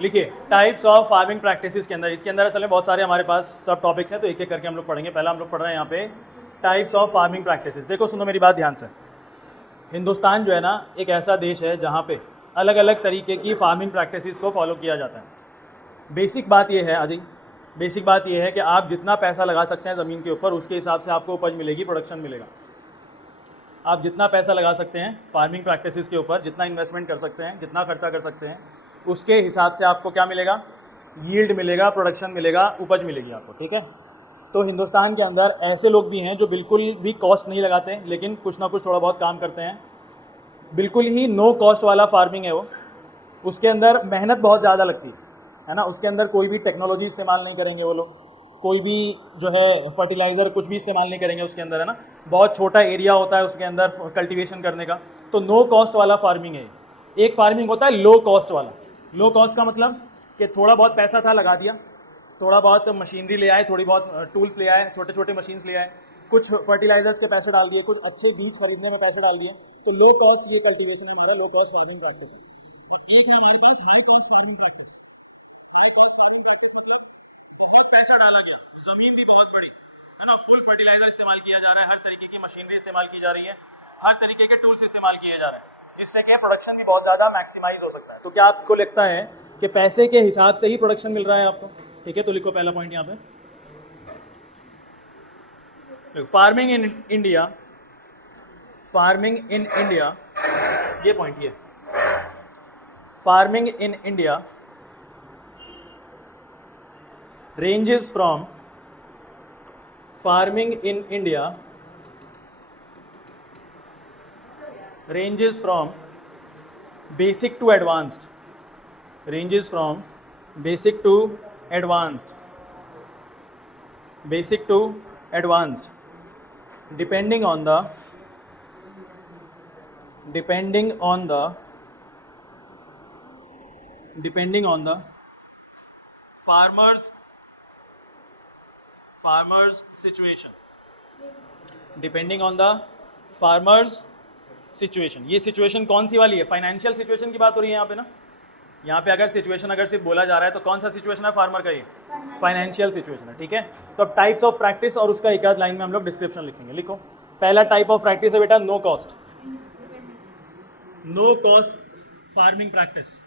लिखिए types of farming practices के अंदर, इसके अंदर असल में बहुत सारे हमारे पास सब टॉपिक्स हैं, तो एक एक करके हम लोग पढ़ेंगे। पहला हम लोग पढ़ रहे हैं यहाँ पे टाइप्स ऑफ फार्मिंग प्रैक्टिसेस। देखो सुनो मेरी बात ध्यान से। हिंदुस्तान जो है ना एक ऐसा देश है जहाँ पे अलग अलग तरीके की फार्मिंग प्रैक्टिसेस को फॉलो किया जाता है। बेसिक बात यह है अजी, बेसिक बात यह है कि आप जितना पैसा लगा सकते हैं ज़मीन के ऊपर उसके हिसाब से आपको उपज मिलेगी, प्रोडक्शन मिलेगा। आप जितना पैसा लगा सकते हैं फार्मिंग प्रैक्टिसेस के ऊपर, जितना इन्वेस्टमेंट कर सकते हैं, जितना खर्चा कर सकते हैं, उसके हिसाब से आपको क्या मिलेगा, यील्ड मिलेगा, प्रोडक्शन मिलेगा, उपज मिलेगी आपको। ठीक है। तो हिंदुस्तान के अंदर ऐसे लोग भी हैं जो बिल्कुल भी कॉस्ट नहीं लगाते, लेकिन कुछ ना कुछ थोड़ा बहुत काम करते हैं। बिल्कुल ही नो कॉस्ट वाला फार्मिंग है वो। उसके अंदर मेहनत बहुत ज़्यादा लगती है ना। उसके अंदर कोई भी टेक्नोलॉजी इस्तेमाल नहीं करेंगे वो लोग, कोई भी जो है फर्टिलाइज़र कुछ भी इस्तेमाल नहीं करेंगे उसके अंदर, है ना। बहुत छोटा एरिया होता है उसके अंदर कल्टीवेशन करने का। तो नो कॉस्ट वाला फार्मिंग है। एक फार्मिंग होता है लो कॉस्ट वाला। लो कॉस्ट का मतलब कि थोड़ा बहुत पैसा था लगा दिया, थोड़ा बहुत मशीनरी ले आए, थोड़ी बहुत टूल्स ले आए, छोटे छोटे मशीन्स ले आए, कुछ फर्टिलाइजर्स के पैसे डाल दिए, कुछ अच्छे बीज खरीदने में पैसे डाल दिए। तो लो कॉस्ट ये कल्टीवेशन है हमारा, लो कॉस्ट फार्मिंग प्रैक्टिस है। एक है हमारे पास हाई कॉस्ट फार्मिंग प्रैक्टिस। पैसा डाला गया, जमीन भी बहुत बड़ी है ना, फुल फर्टिलाइजर इस्तेमाल किया जा रहा है, हर तरीके की मशीनरी इस्तेमाल की जा रही है, हर तरीके के टूल्स इस्तेमाल किए जा रहे हैं, जिससे कि प्रोडक्शन भी बहुत ज़्यादा मैक्सिमाइज हो सकता है। तो क्या आपको लगता है कि पैसे के हिसाब से ही प्रोडक्शन मिल रहा है आपको? ठीक है, तो लिखो पहला पॉइंट यहाँ पे, farming in India, farming in India, ये पॉइंट ये, farming in India ranges from farming in India ranges from basic to advanced, ranges from basic to advanced, basic to advanced, depending on the depending on the depending on the farmers situation, depending on the farmers situation. ये situation कौन सी वाली है? Financial situation की बात हो रही है यहाँ पे ना। यहाँ पे अगर सिचुएशन अगर सिर्फ बोला जा रहा है तो कौन सा सिचुएशन है फार्मर का? ये फाइनेंशियल सिचुएशन है। ठीक है, तो अब टाइप्स ऑफ प्रैक्टिस और उसका एक आध लाइन में हम लोग डिस्क्रिप्शन लिखेंगे। लिखो पहला टाइप ऑफ प्रैक्टिस है बेटा no cost, no cost farming practice.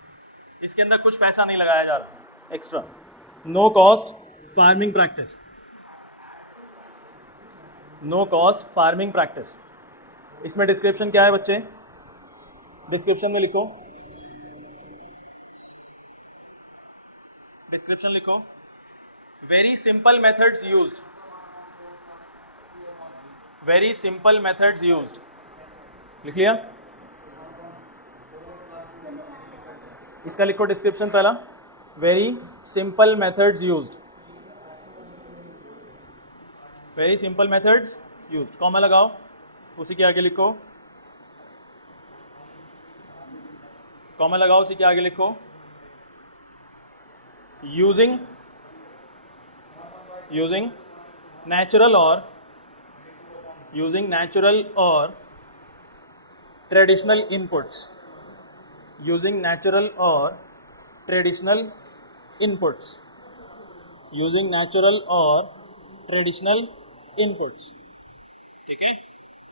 इसके अंदर कुछ पैसा नहीं लगाया जा रहा extra. No cost farming practice, no cost farming practice. इसमें डिस्क्रिप्शन क्या है बच्चे? डिस्क्रिप्शन में लिखो, डिस्क्रिप्शन लिखो, very simple methods used, very simple methods used. लिख लिया? इसका लिखो डिस्क्रिप्शन पहला, very simple methods used, very simple methods used, comma लगाओ, उसी के आगे लिखो, कॉमा लगाओ, उसी के आगे लिखो, यूजिंग नेचुरल और ट्रेडिशनल इनपुट्स, यूजिंग नेचुरल और ट्रेडिशनल इनपुट्स, यूजिंग नेचुरल और ट्रेडिशनल इनपुट्स। ठीक है,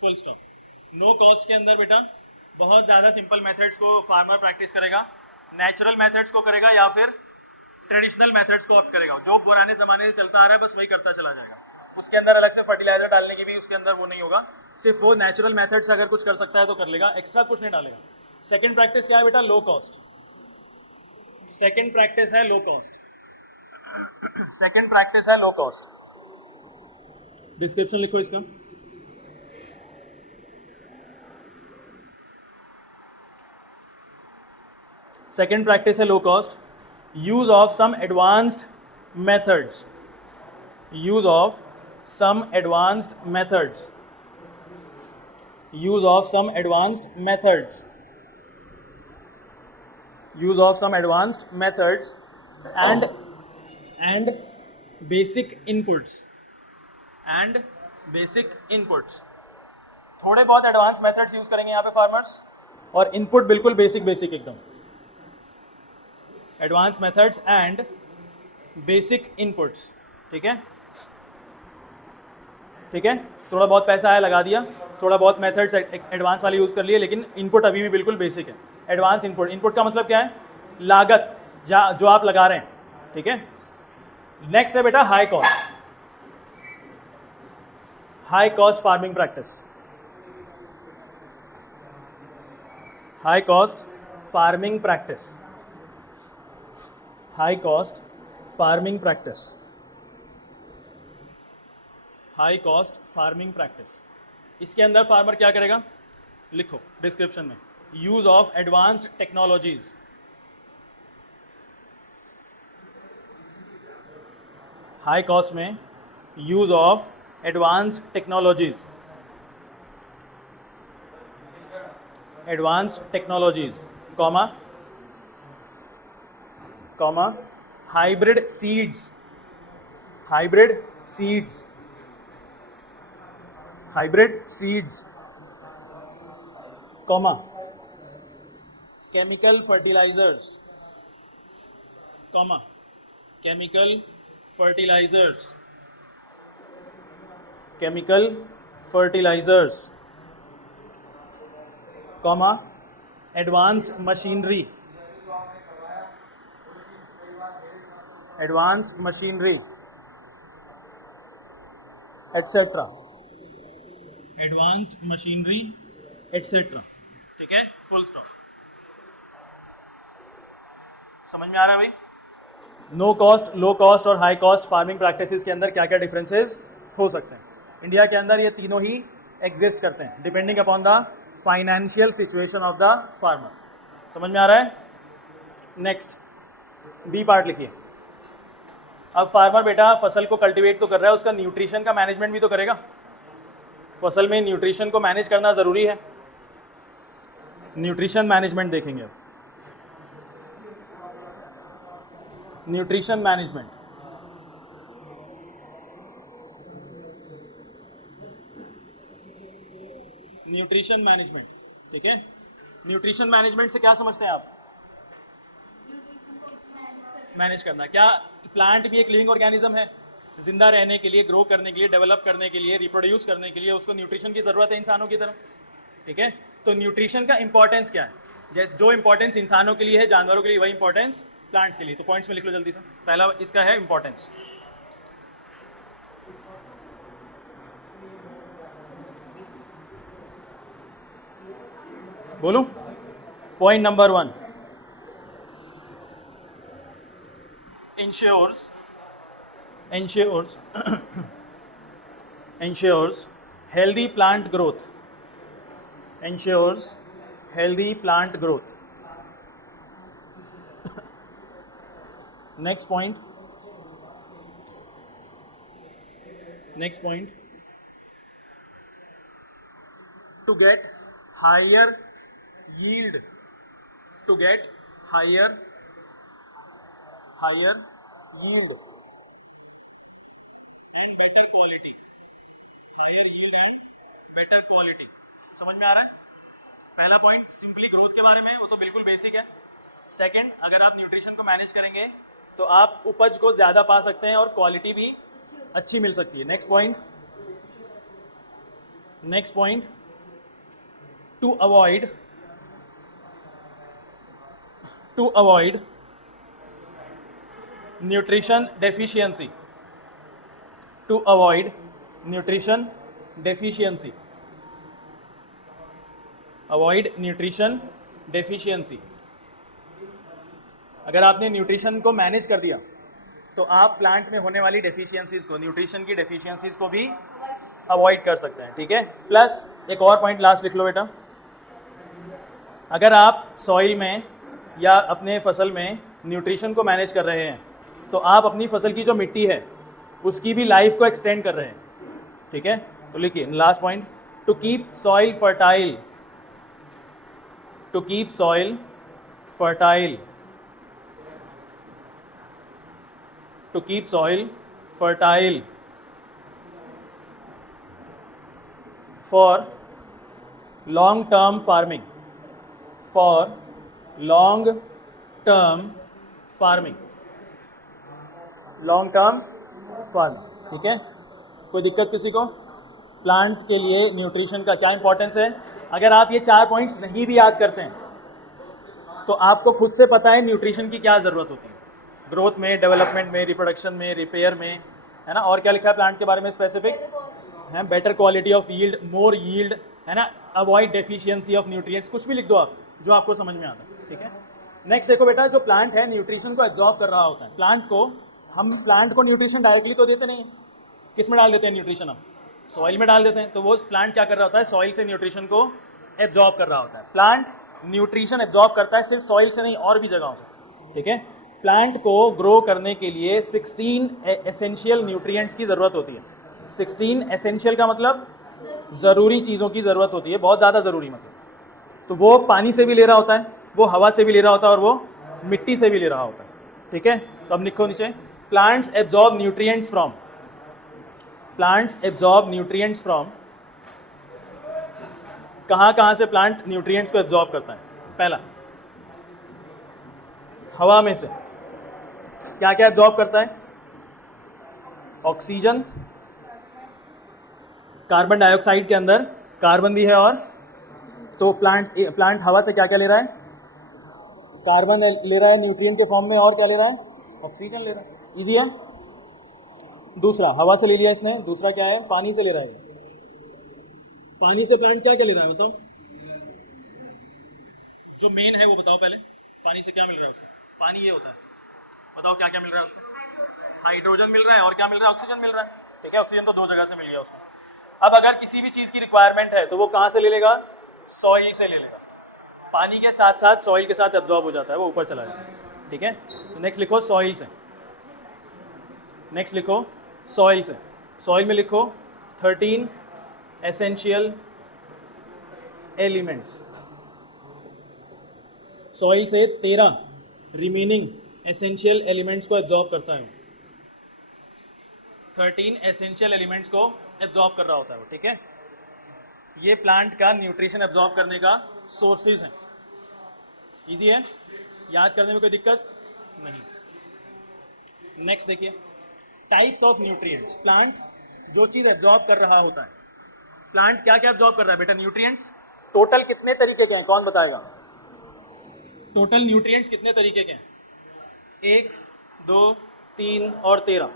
फुल स्टॉप। नो कॉस्ट के अंदर बेटा बहुत ज़्यादा सिंपल मेथड्स को फार्मर प्रैक्टिस करेगा, नेचुरल मेथड्स को करेगा या फिर ट्रेडिशनल मेथड्स को ऑप्ट करेगा। जो पुराने ज़माने से चलता आ रहा है बस वही करता चला जाएगा। उसके अंदर अलग से फर्टिलाइजर डालने की भी उसके अंदर वो नहीं होगा, सिर्फ वो नेचुरल मेथड से अगर कुछ कर सकता है तो कर लेगा, एक्स्ट्रा कुछ नहीं डालेगा। सेकेंड प्रैक्टिस क्या है बेटा? Low cost. सेकेंड प्रैक्टिस है लो कॉस्ट, सेकेंड प्रैक्टिस है लो कॉस्ट। डिस्क्रिप्शन लिखो इसका, सेकेंड प्रैक्टिस है low cost, use of some advanced methods, use of some advanced methods, use of some advanced methods, use of some advanced methods and basic inputs, and basic inputs. थोड़े बहुत advance methods use करेंगे यहाँ पे farmers, और input बिल्कुल basic basic एकदम। Advance methods and basic inputs. ठीक है, ठीक है, थोड़ा बहुत पैसा आया लगा दिया, थोड़ा बहुत मेथड्स एडवांस वाले यूज़ कर लिए, लेकिन इनपुट अभी भी बिल्कुल बेसिक है। एडवांस इनपुट, इनपुट का मतलब क्या है? लागत जो आप लगा रहे हैं। ठीक है, नेक्स्ट है बेटा high cost, high cost farming practice, high cost farming practice, high cost farming practice, high cost farming practice. इसके अंदर फार्मर क्या करेगा? लिखो डिस्क्रिप्शन में, use of advanced technologies, high cost में use of advanced technologies, advanced technologies, comma comma hybrid seeds, hybrid seeds, hybrid seeds, comma chemical fertilisers, comma chemical fertilisers, chemical fertilisers, comma advanced machinery, advanced machinery etcetera, advanced machinery etcetera. ठीक है, full stop. समझ में आ रहा है भाई? No cost, low cost और high cost farming practices के अंदर क्या क्या डिफरेंसेस हो सकते हैं? इंडिया के अंदर ये तीनों ही एग्जिस्ट करते हैं depending upon the financial situation of the farmer. समझ में आ रहा है? नेक्स्ट बी पार्ट लिखिए। अब फार्मर बेटा फसल को कल्टीवेट तो कर रहा है, उसका न्यूट्रिशन का मैनेजमेंट भी तो करेगा। फसल में न्यूट्रिशन को मैनेज करना जरूरी है। न्यूट्रिशन मैनेजमेंट देखेंगे अब। Nutrition management, nutrition management. ठीक है, न्यूट्रिशन मैनेजमेंट से क्या समझते हैं आप? मैनेज करना। क्या प्लांट भी एक लिविंग ऑर्गेनिज्म है? जिंदा रहने के लिए, ग्रो करने के लिए, डेवलप करने के लिए, रिप्रोड्यूस करने के लिए उसको न्यूट्रिशन की जरूरत है इंसानों की तरह। ठीक है, तो न्यूट्रिशन का इंपॉर्टेंस क्या है? जैसे जो इंपॉर्टेंस इंसानों के लिए है, जानवरों के लिए, वही इंपॉर्टेंस प्लांट्स के लिए। तो पॉइंट्स में लिख लो जल्दी से। पहला इसका है इंपॉर्टेंस। बोलूं? Point number 1, ensures healthy plant growth, ensures healthy plant growth. Next point, to get higher yield, to get higher yield and better quality, higher yield and better quality। समझ में आ रहा है? पहला पॉइंट सिंपली ग्रोथ के बारे में, वो तो बिल्कुल बेसिक है। सेकंड, अगर आप न्यूट्रिशन को मैनेज करेंगे तो आप उपज को ज्यादा पा सकते हैं और क्वालिटी भी अच्छी मिल सकती है। Next point, to avoid nutrition deficiency, to avoid nutrition deficiency, avoid nutrition deficiency। अगर आपने न्यूट्रिशन को मैनेज कर दिया तो आप प्लांट में होने वाली डेफिशिएंसीज को, न्यूट्रिशन की डेफिशिएंसीज को भी अवॉइड कर सकते हैं। ठीक है, प्लस एक और पॉइंट लास्ट लिख लो बेटा। अगर आप सॉइल में या अपने फसल में न्यूट्रिशन को मैनेज कर रहे हैं तो आप अपनी फसल की जो मिट्टी है उसकी भी लाइफ को एक्सटेंड कर रहे हैं। ठीक है, तो लिखिए last point, to keep soil fertile, to keep soil fertile, to keep soil fertile for long term farming, for long term farming, long term farming, ठीक है। कोई दिक्कत किसी को? प्लांट के लिए न्यूट्रिशन का क्या इंपॉर्टेंस है? अगर आप ये 4 पॉइंट्स नहीं भी याद करते हैं तो आपको खुद से पता है न्यूट्रिशन की क्या ज़रूरत होती है, ग्रोथ में, डेवलपमेंट में, रिप्रोडक्शन में, रिपेयर में, है ना। और क्या लिखा है प्लांट के बारे में स्पेसिफिक है? Better quality of yield, more yield, है ना, अवॉइड डेफिशिएंसी ऑफ न्यूट्रिएंट्स, कुछ भी लिख दो आप जो आपको समझ में आता है, ठीक है। नेक्स्ट देखो बेटा, जो प्लांट है न्यूट्रिशन को एब्जॉर्ब कर रहा होता है, प्लांट को न्यूट्रिशन डायरेक्टली तो देते नहीं है, किस में डाल देते हैं न्यूट्रिशन? हम सॉइल में डाल देते हैं। तो वो प्लांट क्या कर रहा होता है? सॉइल से न्यूट्रिशन को एब्जॉर्ब कर रहा होता है। प्लांट न्यूट्रिशन एब्जॉर्ब करता है सिर्फ सॉइल से नहीं, और भी जगहों से, ठीक है। प्लांट को ग्रो करने के लिए 16 एसेंशियल न्यूट्रिएंट्स की जरूरत होती है। 16 एसेंशियल का मतलब जरूरी चीजों की जरूरत होती है, बहुत ज्यादा जरूरी मतलब। तो वो पानी से भी ले रहा होता है, वो हवा से भी ले रहा होता है, और वो मिट्टी से भी ले रहा होता है, ठीक है। तो अब लिखो नीचे, plants absorb nutrients from, plants absorb nutrients from, कहां से प्लांट न्यूट्रिएंट्स को एब्जॉर्ब करता है? पहला, हवा में से। क्या क्या एब्जॉर्ब करता है? ऑक्सीजन, कार्बन डाइऑक्साइड के अंदर कार्बन भी है, और तो प्लांट हवा से क्या क्या ले रहा है? कार्बन ले रहा है न्यूट्रिएंट के फॉर्म में, और क्या ले रहा है? ऑक्सीजन ले रहा है। इजी है। दूसरा, हवा से ले लिया इसने, दूसरा क्या है? पानी से ले रहा है। पानी से प्लांट क्या क्या ले रहा है बताओ? जो मेन है वो बताओ पहले, पानी से क्या मिल रहा है उसको? पानी ये होता है, बताओ क्या क्या मिल रहा है उसको? हाइड्रोजन मिल रहा है, और क्या मिल रहा है? ऑक्सीजन मिल रहा है, ठीक है। ऑक्सीजन तो 2 जगह से मिल गया उसको। अब अगर किसी भी चीज की रिक्वायरमेंट है तो वो कहां से ले लेगा? सॉइल से ले लेगा। पानी के साथ साथ सॉइल के साथ एब्जॉर्ब हो जाता है, वो ऊपर चला जाता है, ठीक है। तो नेक्स्ट लिखो सॉइल से, नेक्स्ट लिखो सॉइल से। सॉइल में लिखो 13 एसेंशियल एलिमेंट्स, सॉइल से 13 रिमेनिंग एसेंशियल एलिमेंट्स को एब्जॉर्ब करता है। 13 एसेंशियल एलिमेंट्स को एब्जॉर्ब कर रहा होता है वो, ठीक है। ये प्लांट का न्यूट्रिशन एब्जॉर्ब करने का सोर्सेज हैं। इजी है, याद करने में कोई दिक्कत नहीं। नेक्स्ट देखिए, टाइप्स ऑफ न्यूट्रिएंट्स। प्लांट जो चीज एब्जॉर्ब कर रहा होता है, प्लांट क्या क्या एब्जॉर्ब कर रहा है बेटा? न्यूट्रिएंट्स। टोटल कितने तरीके के हैं, कौन बताएगा? टोटल न्यूट्रिएंट्स कितने तरीके के हैं? 1, 2, 3 और 13,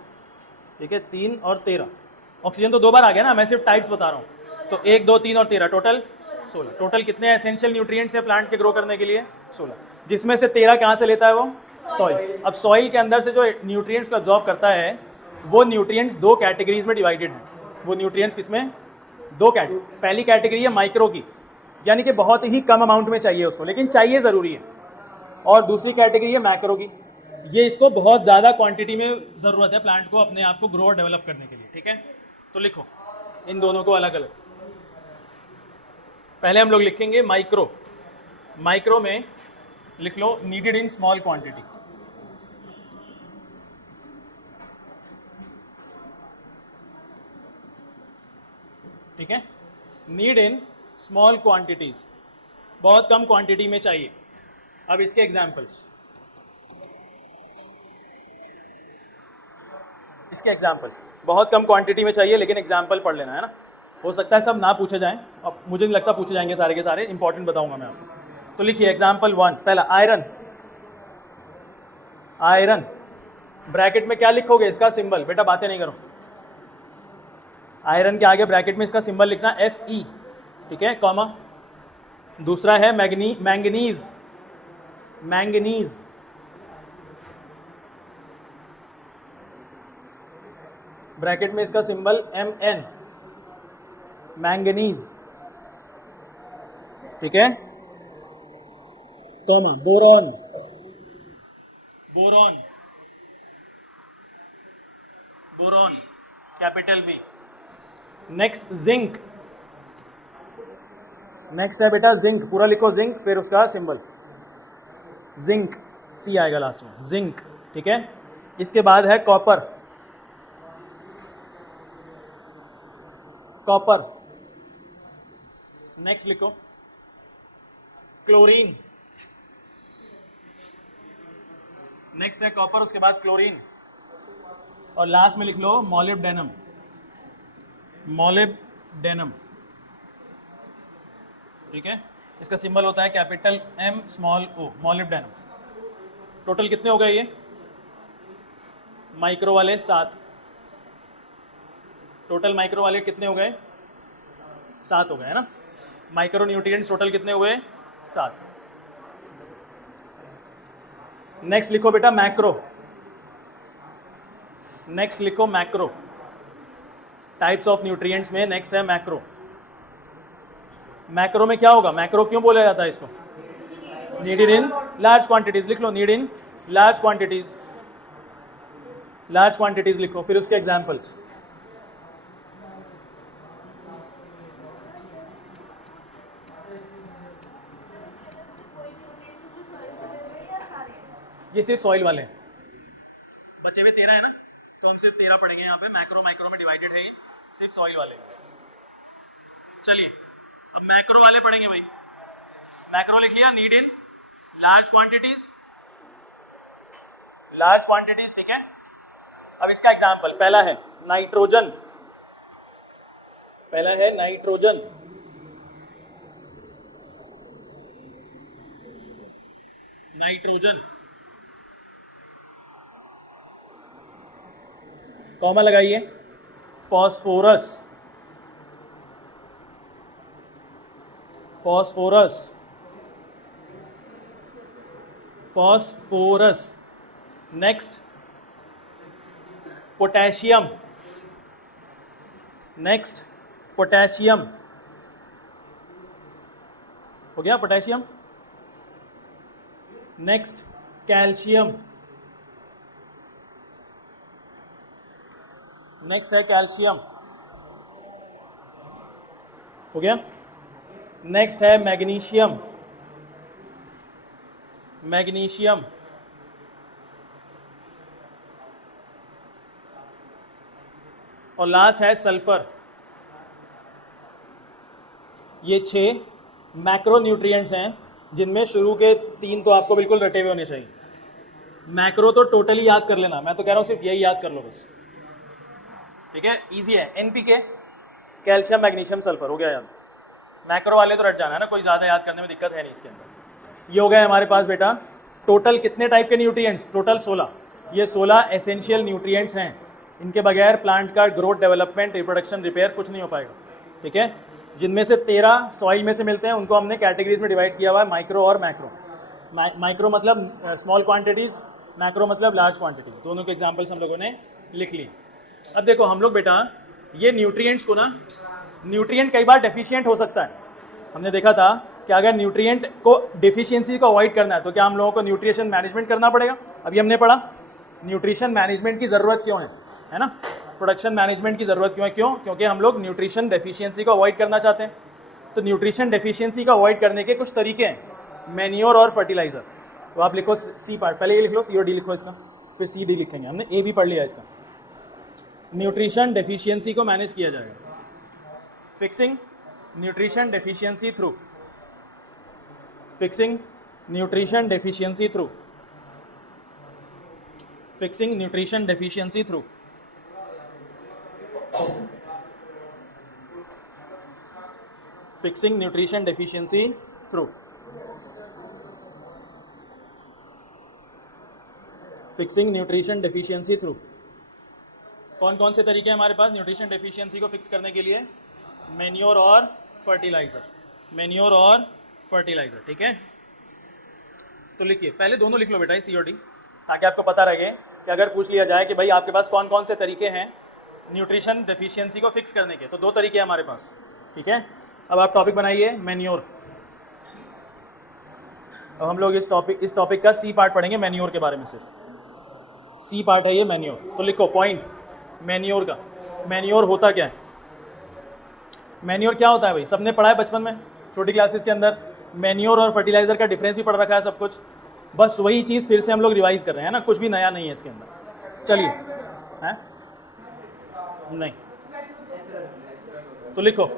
ठीक है। 3 और 13। ऑक्सीजन तो 2 बार आ गया ना, मैं सिर्फ टाइप्स बता रहा हूँ। तो 1, 2, 3 और 13, टोटल 16। टोटल कितने एसेंशियल न्यूट्रिएंट्स है प्लांट के ग्रो करने के लिए? 16, जिसमें से 13 कहाँ से लेता है वो? सॉइल। अब सॉइल के अंदर से जो न्यूट्रिएंट्स को एब्जॉर्ब करता है, वो न्यूट्रिएंट्स 2 कैटेगरीज में डिवाइडेड है। वो न्यूट्रिएंट्स किसमें? 2 कैटेगरी। पहली कैटेगरी है माइक्रो की, यानी कि बहुत ही कम अमाउंट में चाहिए उसको, लेकिन चाहिए जरूरी है। और दूसरी कैटेगरी है मैक्रो की, ये इसको बहुत ज़्यादा क्वांटिटी में ज़रूरत है प्लांट को अपने आप को ग्रो और डेवलप करने के लिए, ठीक है। तो लिखो इन दोनों को अलग अलग। पहले हम लोग लिखेंगे माइक्रो। माइक्रो में लिख लो नीडेड इन स्मॉल क्वांटिटी, ठीक है। नीड इन स्मॉल क्वांटिटीज, बहुत कम क्वांटिटी में चाहिए। अब इसके एग्जाम्पल्स, इसके एग्जाम्पल बहुत कम क्वांटिटी में चाहिए, लेकिन एग्जाम्पल पढ़ लेना है ना। हो सकता है सब ना पूछे जाएं, अब मुझे नहीं लगता पूछे जाएंगे सारे के सारे, इंपॉर्टेंट बताऊंगा मैं आपको। तो लिखिए एग्जाम्पल 1, पहला आयरन। आयरन ब्रैकेट में क्या लिखोगे? इसका सिंबल, बेटा बातें नहीं करो। आयरन के आगे ब्रैकेट में इसका सिंबल लिखना Fe, ठीक है, कॉमा। दूसरा है मैंगनीज। मैंगनीज ब्रैकेट में इसका सिंबल Mn, मैंगनीज, ठीक है, comma. Boron, boron, boron capital B। Next zinc, next है बेटा जिंक, पूरा लिखो जिंक, फिर उसका सिंबल जिंक, C आएगा लास्ट में, जिंक, ठीक है। इसके बाद है कॉपर, कॉपर। नेक्स्ट लिखो क्लोरीन, नेक्स्ट है कॉपर, उसके बाद क्लोरीन, और लास्ट में लिख लो मॉलिब्डेनम। मॉलिब्डेनम, ठीक है, इसका सिंबल होता है capital M small O, molybdenum. Total कितने हो गए ये माइक्रो वाले? 7। टोटल माइक्रो वाले कितने हो गए? 7 हो गए, है ना। माइक्रो न्यूट्रिएंट्स टोटल कितने हुए? 7। नेक्स्ट लिखो बेटा मैक्रो। नेक्स्ट लिखो मैक्रो। टाइप्स ऑफ न्यूट्रिएंट्स में नेक्स्ट है मैक्रो। मैक्रो में क्या होगा? मैक्रो क्यों बोला जाता है इसको? Needed in large quantities. लिख लो need in large quantities. Large quantities लिखो, फिर उसके एग्जांपल्स। ये सिर्फ सॉइल वाले हैं, बचे हुए 13 है ना, तो हम सिर्फ 13 पढ़ेंगे यहाँ पे। मैक्रो माइक्रो में डिवाइडेड है ये, सिर्फ सॉइल वाले। चलिए अब मैक्रो वाले पढ़ेंगे भाई। मैक्रो लिख लिया, need in large quantities. Large quantities, ठीक है। अब इसका एग्जांपल पहला है नाइट्रोजन। पहला है नाइट्रोजन। नाइट्रोजन, कॉमा लगाइए। Phosphorus, phosphorus, phosphorus. Next potassium. Next potassium, हो गया पोटेशियम। Next calcium. नेक्स्ट है कैल्शियम, हो गया। नेक्स्ट है मैग्नीशियम। मैग्नीशियम। और लास्ट है सल्फर। ये 6 मैक्रो न्यूट्रिएंट्स हैं, जिनमें शुरू के 3 तो आपको बिल्कुल रटे हुए होने चाहिए। मैक्रो तो टोटली याद कर लेना, मैं तो कह रहा हूं सिर्फ यही याद कर लो बस, ठीक है। इजी है। एनपीके, कैल्शियम मैग्नीशियम सल्फर, हो गया याद। मैक्रो वाले तो रट जाना है ना, कोई ज्यादा याद करने में दिक्कत है नहीं इसके अंदर। ये हो गया हमारे पास बेटा टोटल कितने टाइप के न्यूट्रिएंट्स? टोटल 16। ये 16 एसेंशियल न्यूट्रिएंट्स हैं। इनके बगैर प्लांट का ग्रोथ, डेवलपमेंट, रिप्रोडक्शन, रिपेयर कुछ नहीं हो पाएगा, ठीक है। जिनमें से 13 सॉइल में से मिलते हैं, उनको हमने कैटेगरीज में डिवाइड किया हुआ है, माइक्रो और मैक्रो। माइक्रो मतलब स्मॉल क्वांटिटीज, मैक्रो मतलब लार्ज क्वांटिटीज। दोनों के एग्जाम्पल्स हम लोगों ने लिख लिए। अब देखो हम लोग बेटा ये न्यूट्रिएंट्स को ना, न्यूट्रिएंट कई बार डेफिशिएंट हो सकता है। हमने देखा था कि अगर न्यूट्रिएंट को डेफिशिएंसी को अवॉइड करना है तो क्या हम लोगों को न्यूट्रिशन मैनेजमेंट करना पड़ेगा। अभी हमने पढ़ा न्यूट्रिशन मैनेजमेंट की ज़रूरत क्यों है ना। प्रोडक्शन मैनेजमेंट की ज़रूरत क्यों है? क्यों? क्योंकि हम लोग न्यूट्रिशन डेफिशिएंसी को अवॉइड करना चाहते हैं। तो न्यूट्रिशन डेफिशिएंसी को अवॉइड करने के कुछ तरीके हैं, मैन्योर और फर्टिलाइजर। तो आप लिखो सी पार्ट, पहले ये लिख लो, सी और डी लिखो इसका, फिर सी डी लिखेंगे। हमने ए भी पढ़ लिया इसका। न्यूट्रिशन डेफिशिएंसी को मैनेज किया जाएगा, fixing nutrition deficiency through, fixing nutrition deficiency through, fixing nutrition deficiency through, fixing nutrition deficiency through, fixing nutrition deficiency through. कौन कौन से तरीके हैं हमारे पास न्यूट्रिशन डेफिशिएंसी को फिक्स करने के लिए? मैन्योर और फर्टिलाइजर, मैन्योर और फर्टिलाइजर, ठीक है। तो लिखिए, पहले दोनों लिख लो बेटा, सी और डी, ताकि आपको पता रहे कि अगर पूछ लिया जाए कि भाई आपके पास कौन कौन से तरीके हैं न्यूट्रिशन डेफिशिएंसी को फिक्स करने के, तो 2 तरीके हैं हमारे पास, ठीक है। अब आप टॉपिक बनाइए मैन्योर। अब हम लोग इस टॉपिक का सी पार्ट पढ़ेंगे, मैन्योर के बारे में सिर्फ सी पार्ट है ये मैन्योर। तो लिखो पॉइंट मैन्योर का। मैन्योर होता क्या है? मैन्योर क्या होता है भाई? सबने पढ़ा है बचपन में, छोटी क्लासेस के अंदर। मैन्योर और फर्टिलाइजर का डिफरेंस भी पढ़ रखा है सब कुछ, बस वही चीज़ फिर से हम लोग रिवाइज कर रहे हैं ना, कुछ भी नया नहीं है इसके अंदर। चलिए, हैं नहीं तो लिखो,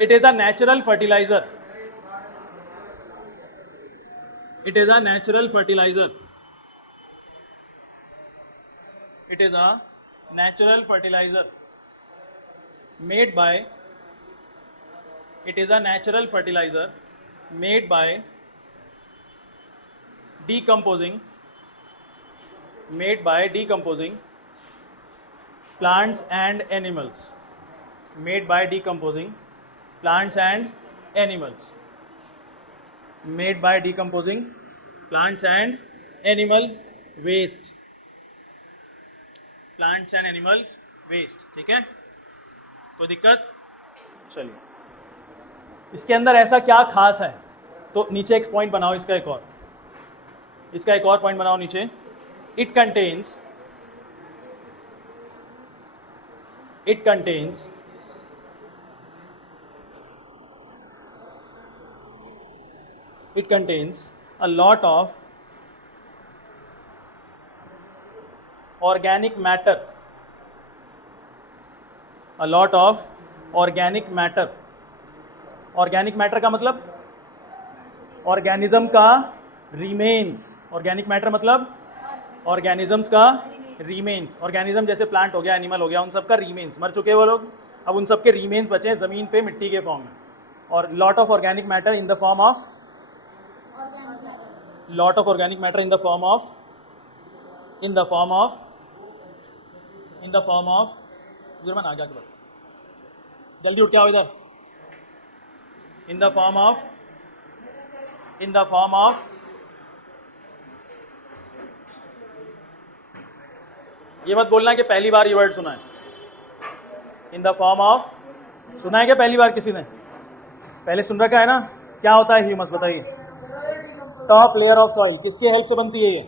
it is a natural fertiliser, it is a natural fertiliser, It is a natural fertilizer made by, it is a natural fertilizer made by decomposing plants and animals, made by decomposing plants and animals, made by decomposing plants and animal waste, plants and animals waste. ठीक है, कोई दिक्कत? चलिए, इसके अंदर ऐसा क्या खास है, तो नीचे एक पॉइंट बनाओ, इसका एक और पॉइंट बनाओ नीचे। It contains a lot of organic matter, organic matter का मतलब ऑर्गेनिज्म का रिमेन्स, ऑर्गेनिक मैटर मतलब ऑर्गेनिजम्स का रिमेन्स, ऑर्गेनिज्म जैसे प्लांट हो गया, एनिमल हो गया, उन सब का रिमेन्स, मर चुके वो लोग, अब उन सब के रिमेन्स बचे हैं जमीन पे मिट्टी के फॉर्म में, और lot of organic matter in the form of जुर्मान आ जाके बता, जल्दी उठ के आओ इधर। इन द फॉर्म ऑफ ये मत बोलना कि पहली बार ये वर्ड सुना है। इन द फॉर्म ऑफ सुना है क्या पहली बार किसी ने? पहले सुन रखा है ना? क्या होता है ह्यूमस, बताइए। टॉप लेयर ऑफ सॉइल, किसकी हेल्प से बनती है ये?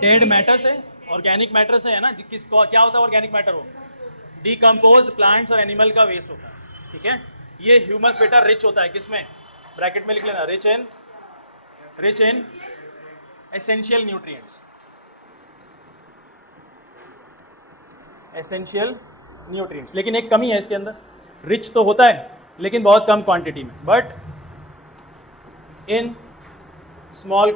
डेड मैटर से, ऑर्गेनिक मैटर से है ना। क्या होता है ऑर्गेनिक मैटर? वो डिकम्पोज्ड प्लांट्स और एनिमल का वेस्ट होता है। ठीक है, ये ह्यूमस बेटा रिच होता है किसमें? ब्रैकेट में लिख लेना, रिच इन एसेंशियल न्यूट्रिएंट्स। लेकिन एक कमी है इसके अंदर, रिच तो होता है लेकिन बहुत कम क्वांटिटी में, बट इन स्मॉल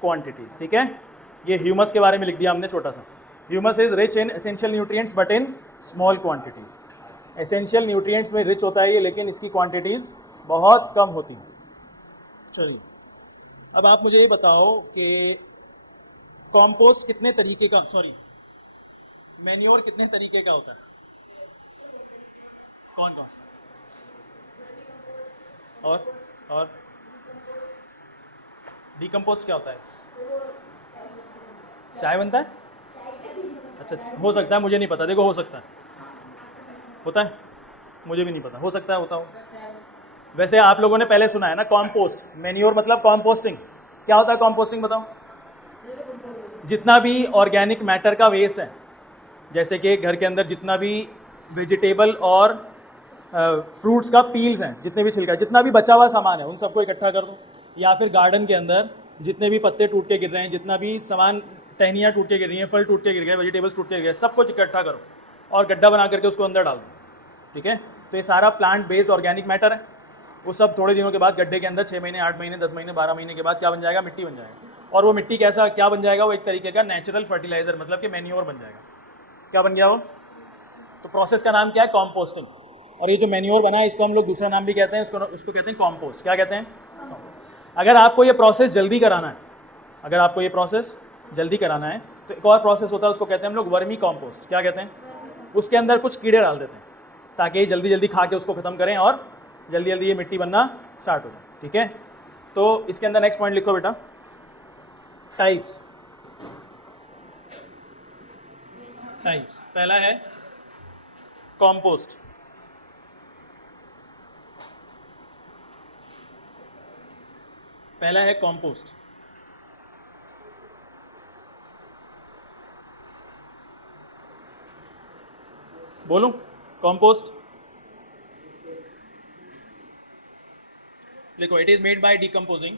क्वांटिटीज। ठीक है, ये ह्यूमस के बारे में लिख दिया हमने छोटा सा। Humus is rich in essential nutrients but in small quantities. Essential nutrients में रिच होता है ये, लेकिन इसकी क्वांटिटीज बहुत कम होती हैं। चलिए, अब आप मुझे ये बताओ कि कॉम्पोस्ट कितने तरीके का, मैन्योर कितने तरीके का होता है? कौन सा? और डिकम्पोस्ट क्या होता है? चाय बनता है? अच्छा, हो सकता है, मुझे नहीं पता। देखो, हो सकता है, होता है, मुझे भी नहीं पता, हो सकता है होता हो। वैसे आप लोगों ने पहले सुना है ना कॉम्पोस्ट, मैन्योर मतलब कॉम्पोस्टिंग। क्या होता है कॉम्पोस्टिंग, बताओ? जितना भी ऑर्गेनिक मैटर का वेस्ट है, जैसे कि घर के अंदर जितना भी वेजिटेबल और फ्रूट्स का पील्स हैं, जितने भी छिलका, जितना भी बचा हुआ सामान है, उन सबको इकट्ठा कर दो। या फिर गार्डन के अंदर जितने भी पत्ते टूट के गिर रहे हैं, जितना भी सामान, टहनियाँ टूट के गिर रही हैं, फल टूट के गिर गए, वेजिटेबल्स टूट के गिर गए, सब कुछ इकट्ठा करो और गड्ढा बना करके उसको अंदर डाल दो। ठीक है, तो ये सारा प्लांट बेस्ड ऑर्गेनिक मैटर है। वो सब थोड़े दिनों के बाद गड्ढे के अंदर 6 महीने, 8 महीने, 10 महीने, 12 महीने के बाद क्या बन जाएगा? मिट्टी बन जाएगा। और वो मिट्टी क्या बन जाएगा? वो एक तरीके का नेचुरल फर्टिलाइजर, मतलब कि मैन्योर बन जाएगा। क्या बन गया वो? तो प्रोसेस का नाम क्या है? कॉम्पोस्टिंग। और ये जो मैन्योर बना है, इसको हम लोग दूसरा नाम भी कहते हैं, उसको कहते हैं कॉम्पोस्ट। क्या कहते हैं? अगर आपको ये प्रोसेस जल्दी कराना है, तो एक और प्रोसेस होता है, उसको कहते हैं हम लोग वर्मी कॉम्पोस्ट। क्या कहते हैं? उसके अंदर कुछ कीड़े डाल देते हैं ताकि ये जल्दी जल्दी खा के उसको खत्म करें और जल्दी जल्दी ये मिट्टी बनना स्टार्ट हो जाए। ठीक है, तो इसके अंदर नेक्स्ट पॉइंट लिखो बेटा, टाइप्स। पहला है कॉम्पोस्ट। बोलूं? कॉम्पोस्ट देखो, it is made by decomposing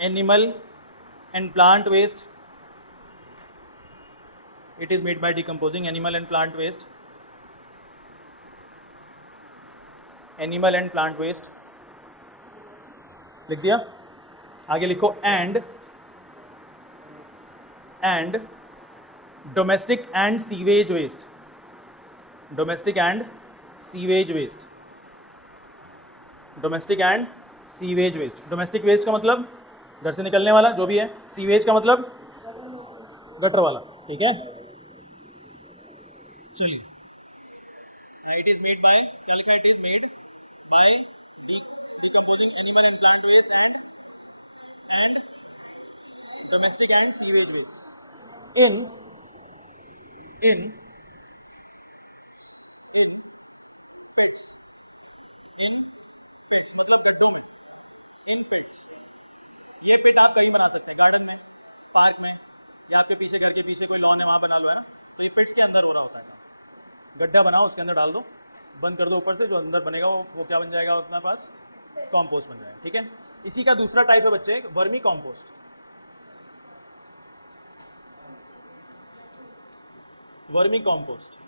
animal and plant waste It is made by decomposing animal and plant waste. Animal and plant waste लिख दिया. आगे लिखो and domestic and sewage waste. Domestic and sewage waste. Domestic and sewage waste. Domestic waste का मतलब घर से निकलने वाला जो भी है. सीवेज का मतलब गटर वाला. ठीक है, चलिए. It is made by, क्या लिखा? It is made by decomposing animal and plant waste and domestic and sewage waste. In pits. In pits मतलब गड्ढों. In pits. ये पिट आप कहीं बना सकते हैं, गार्डन में, पार्क में, या आपके पीछे घर के पीछे कोई लॉन है वहाँ बना लो, है ना. तो ये पिट्स के अंदर हो रहा होता है. गड्ढा बनाओ, उसके अंदर डाल दो, बंद कर दो ऊपर से. जो अंदर बनेगा वो क्या बन जाएगा अपने पास? कॉम्पोस्ट बन जाएगा. ठीक है. इसी का दूसरा टाइप है बच्चे, वर्मी कॉम्पोस्ट. Vermi compost.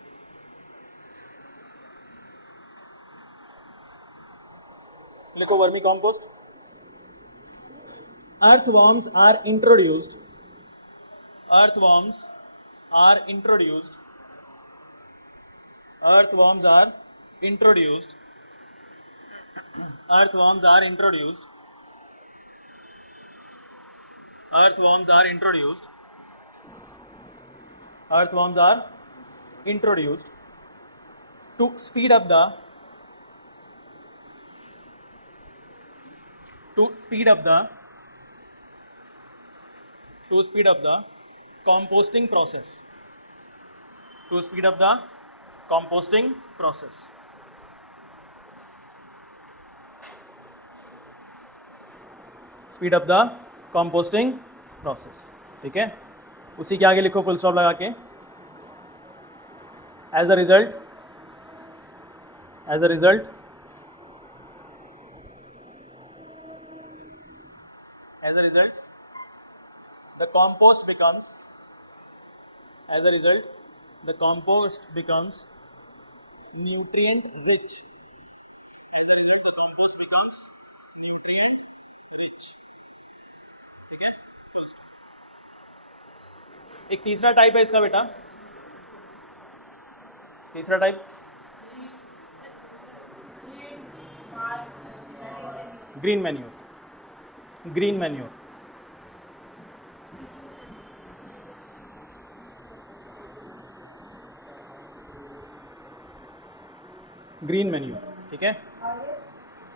लिखो vermi compost. Earthworms are introduced. Earthworms are introduced. Earthworms are introduced. Earthworms are introduced. Earthworms are introduced. Earthworms are introduced to speed up the composting process. To speed up the composting process. Speed up the composting process. ठीक है. उसी के आगे लिखो full stop लगा के. As a result, the compost becomes nutrient rich. ठीक है. एक तीसरा टाइप है इसका बेटा. तीसरा type green manure. Green manure. Green manure. ठीक है,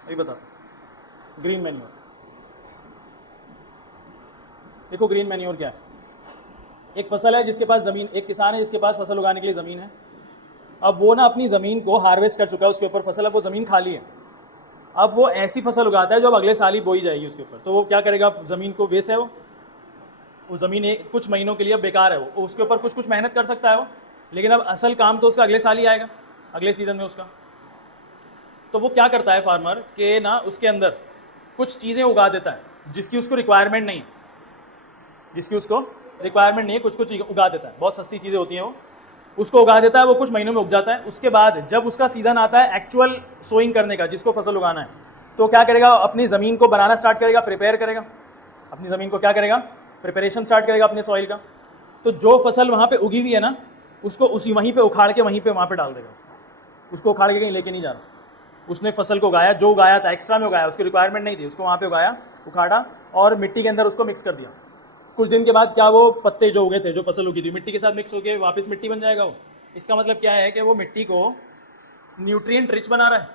वही बता. Green manure. देखो ग्रीन मैन्योर क्या है. एक फसल है जिसके पास जमीन, एक किसान है जिसके पास फसल उगाने के लिए जमीन है. अब वो ना अपनी ज़मीन को हार्वेस्ट कर चुका है, उसके ऊपर फसल, अब वो ज़मीन खाली है. अब वो ऐसी फसल उगाता है जो अब अगले साल ही बोई जाएगी उसके ऊपर. तो वो क्या करेगा? ज़मीन को वेस्ट है, वो ज़मीन कुछ महीनों के लिए बेकार है. वो उसके ऊपर कुछ मेहनत कर सकता है वो, लेकिन अब असल काम तो उसका अगले साल ही आएगा, अगले सीज़न में उसका. तो वो क्या करता है फार्मर के ना, उसके अंदर कुछ चीज़ें उगा देता है जिसकी उसको रिक्वायरमेंट नहीं है. कुछ उगा देता है. बहुत सस्ती चीज़ें होती हैं, वो उसको उगा देता है. वो कुछ महीनों में उग जाता है. उसके बाद जब उसका सीजन आता है एक्चुअल सोइंग करने का, जिसको फसल उगाना है, तो क्या करेगा? अपनी ज़मीन को बनाना स्टार्ट करेगा, प्रिपेयर करेगा. अपनी ज़मीन को क्या करेगा? प्रिपरेशन स्टार्ट करेगा अपने सॉइल का. तो जो फसल वहाँ पे उगी हुई है ना, उसको उसी वहीं पे उखाड़ के वहाँ पे डाल देगा. उसको उखाड़ के कहीं लेके नहीं जा रहा. उसने फसल को उगाया, जो उगाया था एक्स्ट्रा में उगाया, उसकी रिक्वायरमेंट नहीं थी, उसको वहाँ पे उगाया, उखाड़ा और मिट्टी के अंदर उसको मिक्स कर दिया. कुछ दिन के बाद क्या वो पत्ते जो उगे थे, जो फसल उगी थी, मिट्टी के साथ मिक्स होकर वापस मिट्टी बन जाएगा वो. इसका मतलब क्या है कि वो मिट्टी को न्यूट्रिएंट रिच बना रहा है.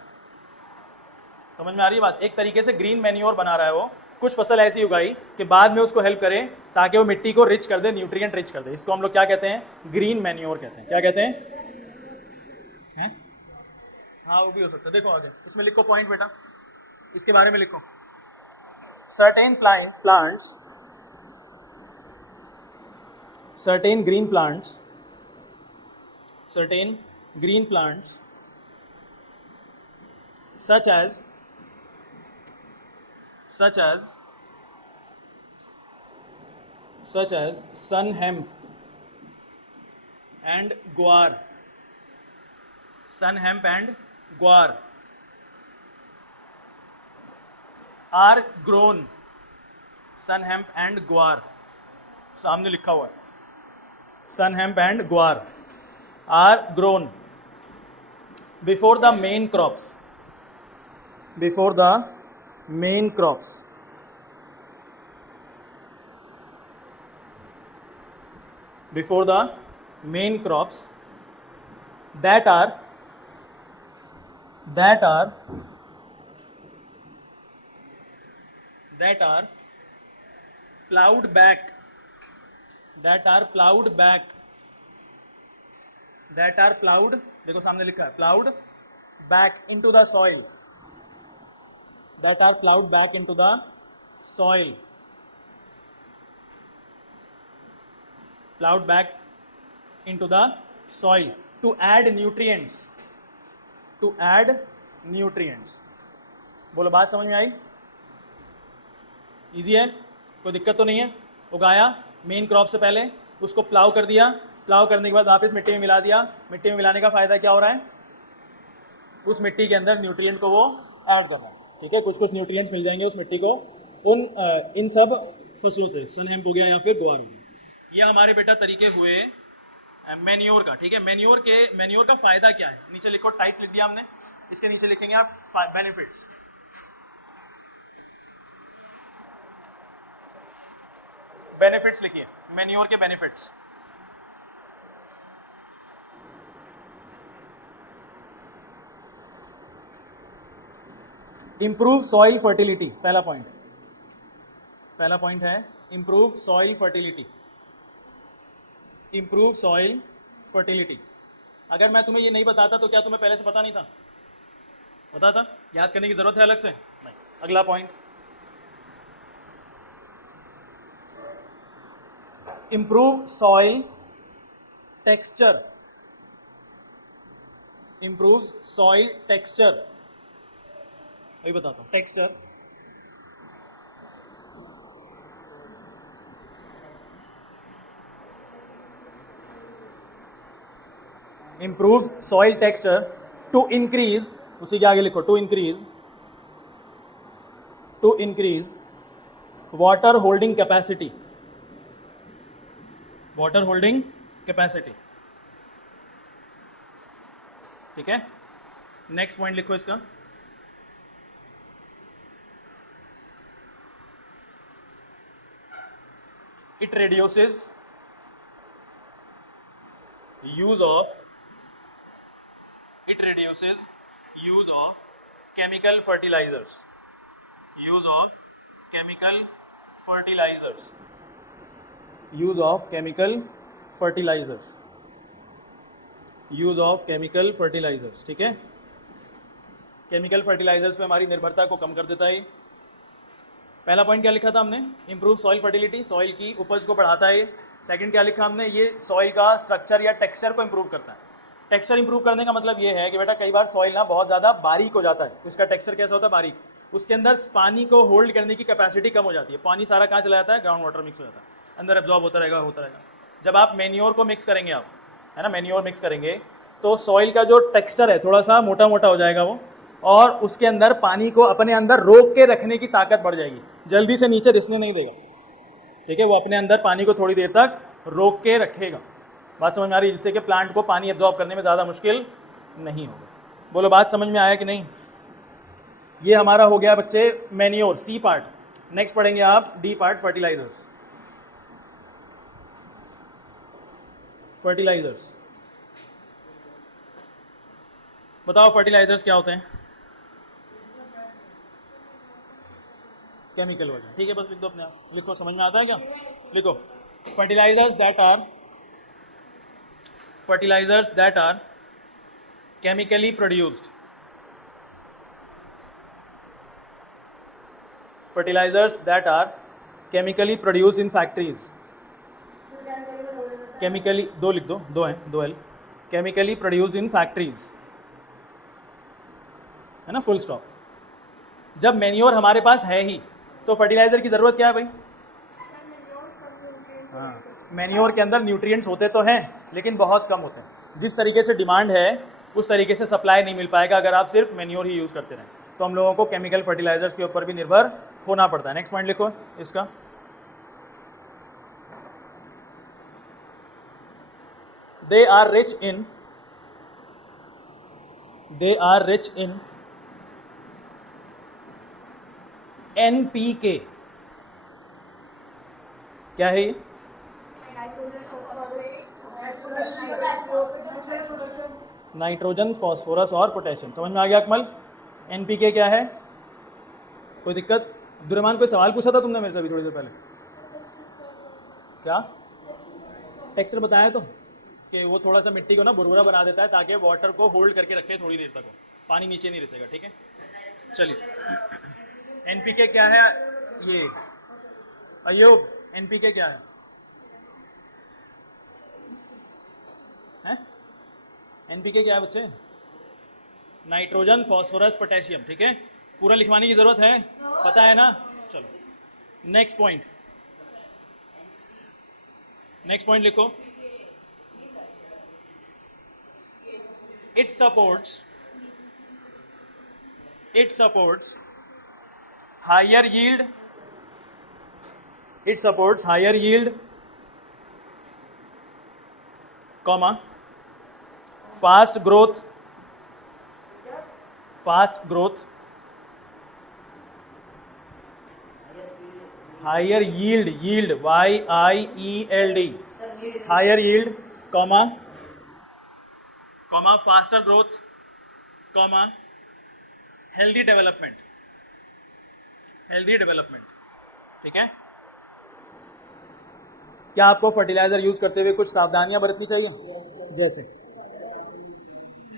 समझ में आ रही है बात? एक तरीके से ग्रीन मैन्योर बना रहा है वो. कुछ फसल ऐसी उगाई कि बाद में उसको हेल्प करे ताकि वो मिट्टी को रिच कर दे, न्यूट्रिएंट रिच कर दे. इसको हम लोग क्या कहते हैं? ग्रीन मैन्योर कहते हैं. क्या कहते हैं? हाँ, वो भी हो सकता है. देखो आगे इसमें लिखो पॉइंट बेटा, इसके बारे में लिखो. Certain plants, certain green plants such as sun hemp, and guar, sun hemp and guar are grown, sun hemp and guar, सामने लिखा हुआ है sun hemp and guar are grown before the main crops, before the main crops, before the main crops that are plowed back, that are plowed back, that are plowed, देखो सामने लिखा है plowed back into the soil, that are plowed back into the soil, plowed back into the soil to add nutrients, to add nutrients. बोलो बात समझ में आई? Easy है, कोई दिक्कत तो नहीं है? उगाया मेन क्रॉप से पहले, उसको प्लाव कर दिया, प्लाव करने के बाद वापस मिट्टी में मिला दिया, मिट्टी में मिलाने का फायदा क्या हो रहा है? उस मिट्टी के अंदर न्यूट्रिएंट को वो ऐड कर रहा है, ठीक है, कुछ कुछ न्यूट्रिएंट्स मिल जाएंगे उस मिट्टी को उन इन सब फसलों से, सन हेम्प हो गया या फिर ग्वार हो गया। ये हमारे बेटा तरीके हुए मैन्योर का, ठीक है। मैन्योर का फायदा क्या है? नीचे लिखो, टाइप्स लिख दिया हमने, इसके नीचे लिखेंगे आप बेनिफिट्स। बेनिफिट्स लिखिए, मैन्योर के बेनिफिट्स। इंप्रूव सॉइल फर्टिलिटी, पहला पॉइंट है improve soil fertility, improve soil fertility. अगर मैं तुम्हें ये नहीं बताता तो क्या तुम्हें पहले से पता नहीं था? पता था? याद करने की जरूरत है अलग से? नहीं। अगला point, improve soil texture, improve soil texture, अभी बताता हूं। Texture, improves soil texture to increase, उसी के आगे लिखो, to increase water holding capacity, water holding capacity, ठीक है। नेक्स्ट पॉइंट लिखो इसका, it reduces use of chemical fertilizers, use of chemical fertilizers, use of chemical fertilizers, use of chemical fertilizers, ठीक है। केमिकल फर्टिलाइजर्स पे हमारी निर्भरता को कम कर देता है। पहला पॉइंट क्या लिखा था हमने? इंप्रूव सॉइल फर्टिलिटी, सॉइल की उपज को बढ़ाता है। सेकंड क्या लिखा हमने? ये सॉइल का स्ट्रक्चर या टेक्सचर को इंप्रूव करता है। टेक्सचर इंप्रूव करने का मतलब ये है कि बेटा कई बार सॉइल ना बहुत ज़्यादा बारीक हो जाता है, उसका टेक्सचर कैसा होता है? बारीक। उसके अंदर पानी को होल्ड करने की कैपेसिटी कम हो जाती है, पानी सारा कहाँ चला जाता है? ग्राउंड वाटर मिक्स हो जाता है, अंदर एब्जॉर्ब होता रहेगा। जब आप मैन्योर को मिक्स करेंगे, आप है ना, मैन्योर मिक्स करेंगे तो सॉइल का जो टेक्सचर है थोड़ा सा मोटा मोटा हो जाएगा वो, और उसके अंदर पानी को अपने अंदर रोक के रखने की ताकत बढ़ जाएगी, जल्दी से नीचे रिसने नहीं देगा, ठीक है। वो अपने अंदर पानी को थोड़ी देर तक रोक के रखेगा। बात समझ में आ रही है? जिससे कि प्लांट को पानी एब्जॉर्ब करने में ज़्यादा मुश्किल नहीं होगा। बोलो बात समझ में आया कि नहीं? ये हमारा हो गया बच्चे मैन्योर, सी पार्ट। नेक्स्ट पढ़ेंगे आप डी पार्ट, फर्टिलाइजर्स। फर्टिलाइजर्स बताओ, फर्टिलाइजर्स क्या होते हैं? केमिकल वर्जन, ठीक है, बस लिख दो अपने आप, लिखो, समझ में आता है क्या? लिखो, fertilizers that are chemically produced, fertilizers that are chemically produced in factories, chemically, दो लिख दो, दो हैं, दो L, chemically produced in factories, है ना, फुल स्टॉप। जब मैन्योर हमारे पास है ही तो फर्टिलाइजर की जरूरत क्या है भाई? हाँ, मैन्योर के अंदर न्यूट्रिएंट्स होते तो हैं लेकिन बहुत कम होते हैं। जिस तरीके से डिमांड है उस तरीके से सप्लाई नहीं मिल पाएगा अगर आप सिर्फ मैन्योर ही यूज़ करते रहें। तो हम लोगों को केमिकल फर्टिलाइजर्स के ऊपर भी निर्भर होना पड़ता है। नेक्स्ट पॉइंट लिखो इसका, they are rich in NPK। क्या है ये? नाइट्रोजन, फॉस्फोरस और पोटेशियम। समझ में आ गया अकमल? NPK क्या है? कोई दिक्कत? दुरमान कोई सवाल पूछा था तुमने मेरे से अभी थोड़ी देर पहले? क्या टेक्सचर बताया तो कि वो थोड़ा सा मिट्टी को ना भुरभुरा बना देता है ताकि वाटर को होल्ड करके रखे थोड़ी देर तक, पानी नीचे नहीं रिसेगा। ठीक है, चलिए NPK क्या है ये? अयोब, NPK क्या है? NPK क्या है बच्चे? Nitrogen, phosphorus, potassium. ठीक है, पूरा लिखवाने की जरूरत है? पता है ना? चलो नेक्स्ट पॉइंट, नेक्स्ट पॉइंट लिखो। It supports higher yield. It supports higher yield, comma, fast growth, higher yield, YIELD, higher yield, comma, faster growth, comma, healthy development। ठीक है, क्या आपको फर्टिलाइजर यूज करते हुए कुछ सावधानियां बरतनी चाहिए? जैसे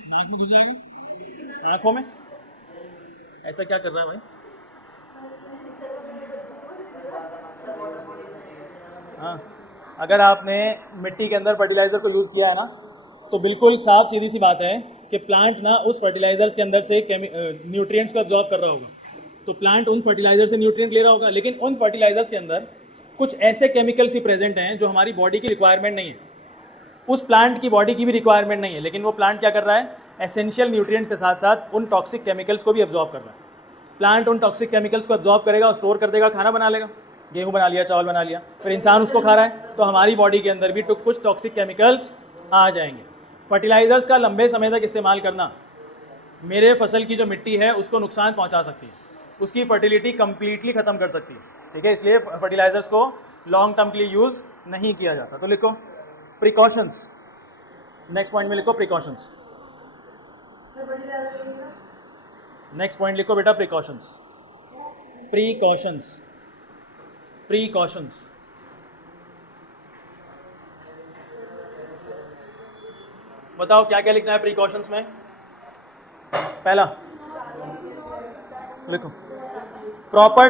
नाक में घुस जाएगी, आंखों में, ऐसा क्या कर रहा है भाई? हाँ, अगर आपने मिट्टी के अंदर फर्टिलाइजर को यूज किया है ना तो बिल्कुल साफ सीधी सी बात है कि प्लांट ना उस फर्टिलाइजर्स के अंदर से न्यूट्रिएंट्स को अब्जॉर्ब कर रहा होगा, तो प्लांट उन फर्टिलाइजर से न्यूट्रिएंट ले रहा होगा, लेकिन उन फर्टिलाइजर्स के अंदर कुछ ऐसे केमिकल्स ही प्रेजेंट हैं जो हमारी बॉडी की रिक्वायरमेंट नहीं है, उस प्लांट की बॉडी की भी रिक्वायरमेंट नहीं है, लेकिन वो प्लांट क्या कर रहा है? एसेंशियल न्यूट्रिएंट्स के साथ साथ उन टॉक्सिक केमिकल्स को भी अब्जॉर्ब कर रहा है। प्लांट उन टॉक्सिक केमिकल्स को अब्जॉर्ब करेगा और स्टोर कर देगा, खाना बना लेगा, गेहूँ बना लिया, चावल बना लिया, फिर इंसान उसको खा रहा है, तो हमारी बॉडी के अंदर भी कुछ टॉक्सिक केमिकल्स आ जाएंगे। फर्टिलाइजर्स का लंबे समय तक इस्तेमाल करना मेरे फसल की जो मिट्टी है उसको नुकसान पहुंचा सकती है, उसकी फर्टिलिटी कंप्लीटली खत्म कर सकती है। ठीक है, इसलिए फर्टिलाइजर्स को लॉन्ग टर्म के लिए यूज नहीं किया जाता। तो लिखो प्रिकॉशंस, नेक्स्ट पॉइंट में लिखो प्रिकॉशंस। नेक्स्ट पॉइंट लिखो बेटा प्रिकॉशंस, प्रिकॉशंस। बताओ क्या क्या लिखना है प्रिकॉशंस में? पहला लिखो प्रॉपर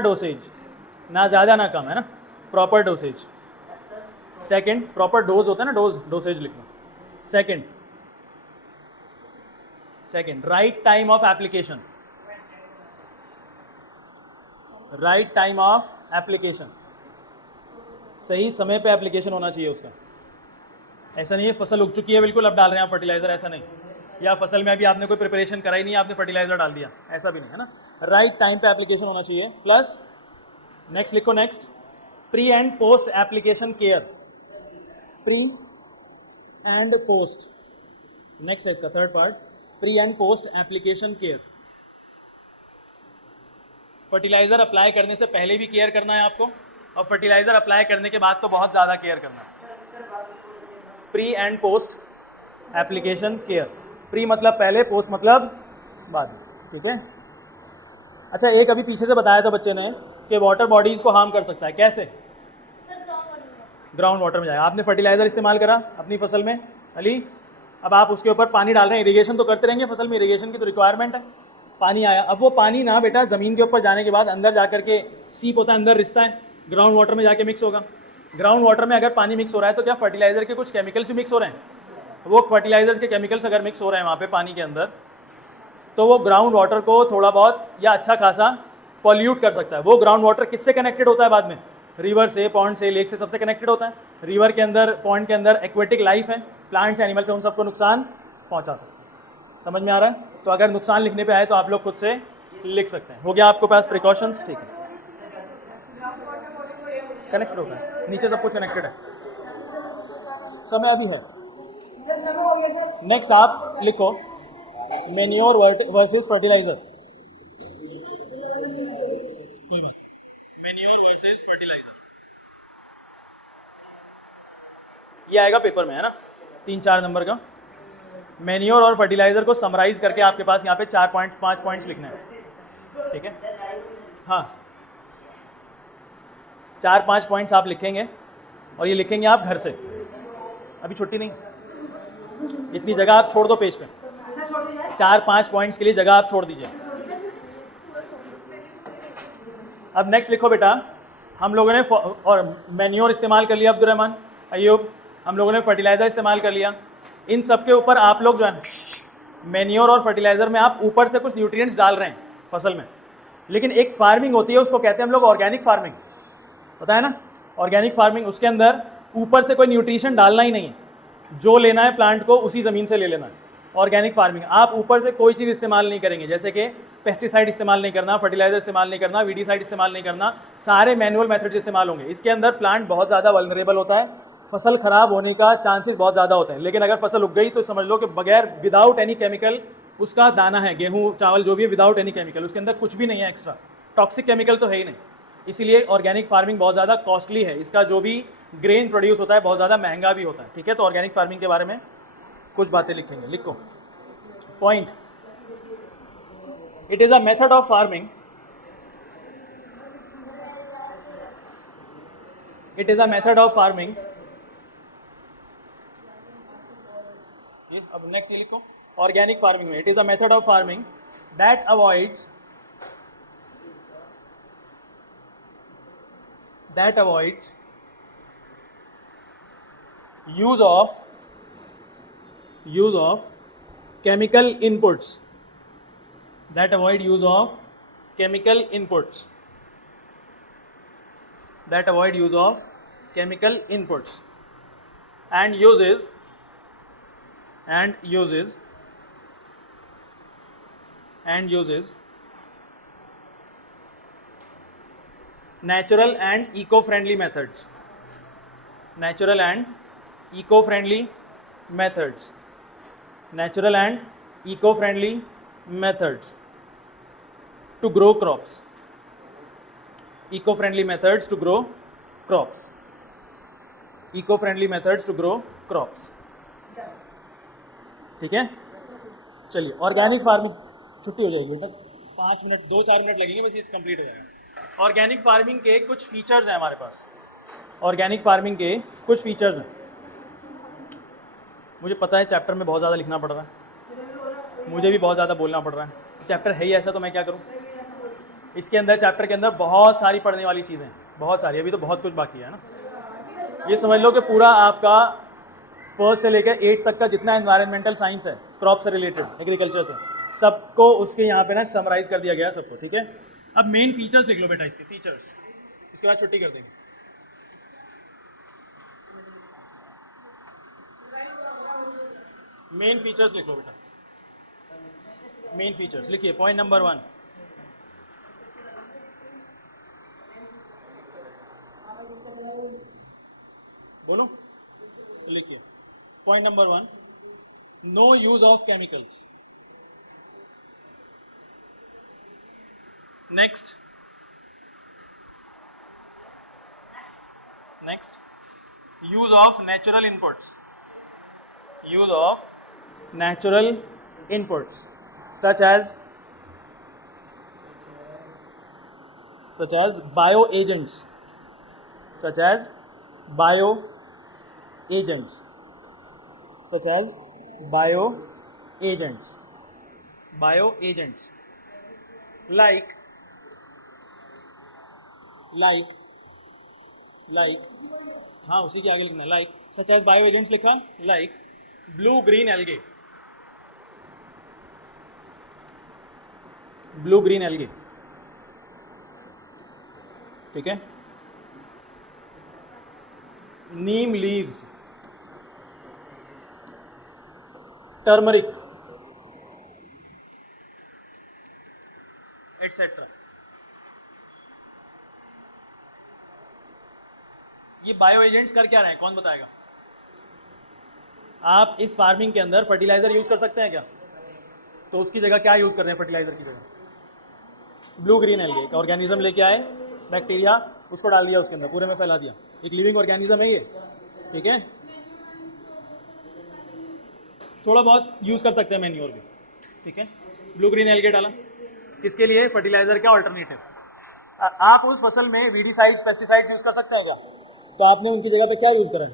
डोसेज, ना ज़्यादा ना कम, है ना, proper dosage. Second, proper dose होता है ना, डोसेज लिखना। Second right time of application, सही समय पे एप्लीकेशन होना चाहिए उसका। ऐसा नहीं है फसल उग चुकी है बिल्कुल अब डाल रहे हैं आप फर्टिलाइजर, ऐसा नहीं, या फसल में अभी आपने कोई प्रिपरेशन करा ही नहीं, आपने फर्टिलाइजर डाल दिया, ऐसा भी नहीं, है ना। राइट टाइम पे एप्लीकेशन होना चाहिए। प्लस नेक्स्ट लिखो, next pre and post application care, pre and post. Next है इसका third part, pre and post application care. Fertilizer apply करने से पहले भी केयर करना है आपको, और फर्टिलाइजर अप्लाई करने के बाद तो बहुत ज़्यादा केयर करना है। Pre and post application care, pre मतलब पहले, पोस्ट मतलब बाद। ठीक है, अच्छा एक अभी पीछे से बताया था बच्चे ने कि वाटर बॉडीज को हार्म कर सकता है, कैसे? ग्राउंड वाटर में जाएगा। आपने फर्टिलाइजर इस्तेमाल करा अपनी फसल में अली, अब आप उसके ऊपर पानी डाल रहे हैं, इरिगेशन तो करते रहेंगे फसल में, इरिगेशन की तो रिक्वायरमेंट है। पानी आया, अब वो पानी ना बेटा ज़मीन के ऊपर जाने के बाद अंदर जाकर के सीप होता है, अंदर रिश्ता है, ग्राउंड वाटर में जाके मिक्स होगा। ग्राउंड वाटर में अगर पानी मिक्स हो रहा है तो क्या फर्टिलाइजर के कुछ केमिकल्स भी मिक्स हो रहे हैं? वो फर्टिलाइजर के केमिकल्स अगर मिक्स हो रहे हैं वहाँ पे पानी के अंदर, तो वो ग्राउंड वाटर को थोड़ा बहुत या अच्छा खासा पॉल्यूट कर सकता है। वो ग्राउंड वाटर किससे कनेक्टेड होता है बाद में? रिवर से, पॉन्ड से, लेक से, सबसे कनेक्टेड होता है। रिवर के अंदर, पॉन्ड के अंदर एक्वेटिक लाइफ है, प्लांट्स, एनिमल्स है, उन सबको नुकसान पहुंचा सकते हैं। समझ में आ रहा है? तो अगर नुकसान लिखने पे आए तो आप लोग खुद से लिख सकते हैं। हो गया आपके पास प्रिकॉशंस? ठीक है, कनेक्टेड होता है, नीचे सब कुछ कनेक्टेड है। समय अभी है। नेक्स्ट आप लिखो manure versus fertilizer. Manure versus fertilizer, ये आएगा पेपर में, है ना, 3-4 नंबर का। मैन्योर और फर्टिलाइजर को समराइज करके आपके पास यहाँ पे 4-5 पॉइंट्स लिखना है, ठीक है? हाँ, 4-5 पॉइंट्स आप लिखेंगे और ये लिखेंगे आप घर से। अभी छुट्टी नहीं, इतनी जगह आप छोड़ दो पेज पे, 4-5 पॉइंट्स के लिए जगह आप छोड़ दीजिए। अब नेक्स्ट लिखो बेटा, हम लोगों ने और मैन्योर इस्तेमाल कर लिया, अब्दुल-रहमान, अयूब, हम लोगों ने फर्टिलाइजर इस्तेमाल कर लिया। इन सब के ऊपर आप लोग जो है मैन्योर और फर्टिलाइजर में आप ऊपर से कुछ न्यूट्रिएंट्स डाल रहे हैं फसल में, लेकिन एक फार्मिंग होती है, उसको कहते हैं हम लोग ऑर्गेनिक फार्मिंग, पता है ना? ऑर्गेनिक फार्मिंग, उसके अंदर ऊपर से कोई न्यूट्रिशन डालना ही नहीं है, जो लेना है प्लांट को उसी ज़मीन से ले लेना है। ऑर्गेनिक फार्मिंग, आप ऊपर से कोई चीज़ इस्तेमाल नहीं करेंगे, जैसे कि पेस्टिसाइड इस्तेमाल नहीं करना, फर्टिलाइजर इस्तेमाल नहीं करना, वीडीसाइड इस्तेमाल नहीं करना, सारे मैनुअल मेथड्स इस्तेमाल होंगे। इसके अंदर प्लांट बहुत ज़्यादा वल्नरेबल होता है, फसल खराब होने का चांसेस बहुत ज़्यादा होते हैं, लेकिन अगर फसल उग गई तो समझ लो कि बगैर, विदाउट एनी केमिकल उसका दाना है, गेहूँ चावल जो भी है, विदाउट एनी केमिकल, उसके अंदर कुछ भी नहीं है एक्स्ट्रा, टॉक्सिक केमिकल तो है ही नहीं। इसीलिए ऑर्गेनिक फार्मिंग बहुत ज़्यादा कॉस्टली है, इसका जो भी ग्रेन प्रोड्यूस होता है बहुत ज़्यादा महंगा भी होता है, ठीक है? तो ऑर्गेनिक फार्मिंग के बारे में कुछ बातें लिखेंगे, लिखो point. It is a method of farming, it is a method of farming, अब नेक्स्ट ये लिखो ऑर्गेनिक फार्मिंग में, it is a method of farming that avoids use of chemical inputs, that avoid use of chemical inputs, that avoid use of chemical inputs, and uses natural and eco-friendly methods, natural and eco-friendly methods, natural and eco-friendly methods to grow crops, eco-friendly methods to grow crops, eco-friendly methods to grow crops, ठीक है? चलिए, organic farming, छुट्टी हो जाएगी बेटा, 5 minute 2-4 minute लगेंगे बस, ये कंप्लीट हो जाएगा। ऑर्गेनिक फार्मिंग के कुछ फीचर्स हैं हमारे पास, ऑर्गेनिक फार्मिंग के कुछ फीचर्स हैं। मुझे पता है चैप्टर में बहुत ज़्यादा लिखना पड़ रहा है, मुझे भी बहुत ज़्यादा बोलना पड़ रहा है, चैप्टर है ही ऐसा, तो मैं क्या करूँ? इसके अंदर, चैप्टर के अंदर बहुत सारी पढ़ने वाली चीज़ें, बहुत सारी, अभी तो बहुत कुछ बाकी है ना। ये समझ लो कि पूरा आपका 1st से लेकर 8 तक का जितना एनवायरमेंटल साइंस है, क्रॉप से रिलेटेड, एग्रीकल्चर से, सबको उसके यहाँ पे ना समराइज कर दिया गया है सबको, ठीक है? अब मेन फीचर्स लिख लो बेटा, इसके फीचर्स, इसके बाद छुट्टी कर देंगे। मेन फीचर्स लिख लो बेटा, मेन फीचर्स लिखिए, पॉइंट नंबर 1, बोलो, लिखिए point number 1, no use of chemicals. Next use of natural inputs, use of natural inputs such as bioagents, such as bioagents, like हाँ, उसी के आगे लिखना, like such as bioagents लिखा, like blue green algae, blue green algae, ठीक है? नीम leaves, turmeric, etcetera. ये bio agents कर क्या रहे हैं, कौन बताएगा? आप इस फार्मिंग के अंदर फर्टिलाइजर यूज कर सकते हैं क्या? तो उसकी जगह क्या यूज कर रहे हैं फर्टिलाइजर की जगह? ब्लू ग्रीन एल्गे, एक ऑर्गेनिज्म लेके आए, बैक्टीरिया, उसको डाल दिया उसके अंदर, पूरे में फैला दिया। एक लिविंग ऑर्गेनिज्म है ये, ठीक है। थोड़ा बहुत यूज कर सकते हैं मैन्योर भी, ठीक है। ब्लू ग्रीन एल्गे डाला, किसके लिए? फर्टिलाइजर का ऑल्टरनेटिव। आप उस फसल में वीडीसाइड्स, पेस्टिसाइड्स यूज कर सकते हैं क्या? तो आपने उनकी जगह पे क्या यूज करा है?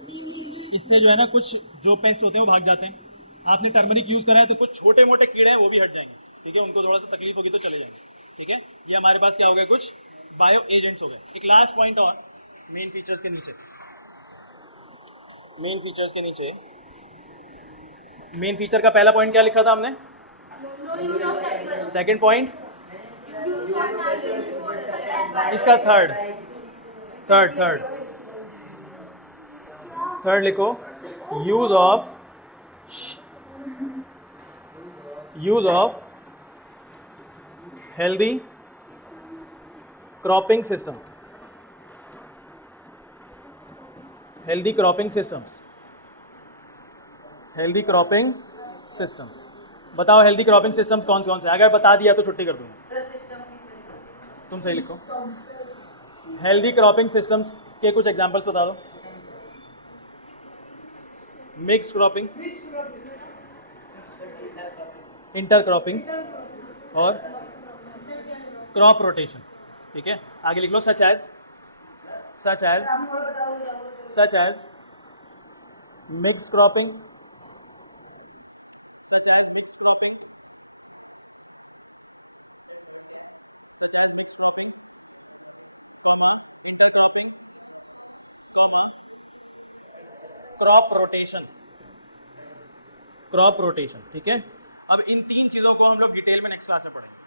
इससे जो है ना कुछ जो पेस्ट होते हैं वो भाग जाते हैं। आपने टर्मरिक यूज करा है तो कुछ छोटे मोटे कीड़े हैं वो भी हट जाएंगे, ठीक है। उनको थोड़ा सा तकलीफ होगी तो चले जाएंगे, ठीक है। ये हमारे पास क्या हो गया, कुछ बायो एजेंट्स हो गए। एक लास्ट पॉइंट और, मेन फीचर्स के नीचे, मेन फीचर्स के नीचे, मेन फीचर का पहला पॉइंट क्या लिखा था हमने? सेकंड पॉइंट, इसका थर्ड लिखो, use of healthy cropping system, healthy cropping systems, healthy cropping systems. बताओ हेल्दी क्रॉपिंग सिस्टम्स कौन कौन से? अगर बता दिया तो छुट्टी कर दूंगा। तुम सही लिखो। हेल्दी क्रॉपिंग सिस्टम्स के कुछ एग्जांपल्स बता दो। मिक्स क्रॉपिंग, इंटरक्रॉपिंग और क्रॉप रोटेशन, ठीक है। आगे लिख लो, such as mix cropping, such as mixed cropping, intercropping, crop rotation, ठीक है। अब इन तीन चीजों को हम लोग डिटेल में नेक्स्ट क्लास में पढ़ेंगे।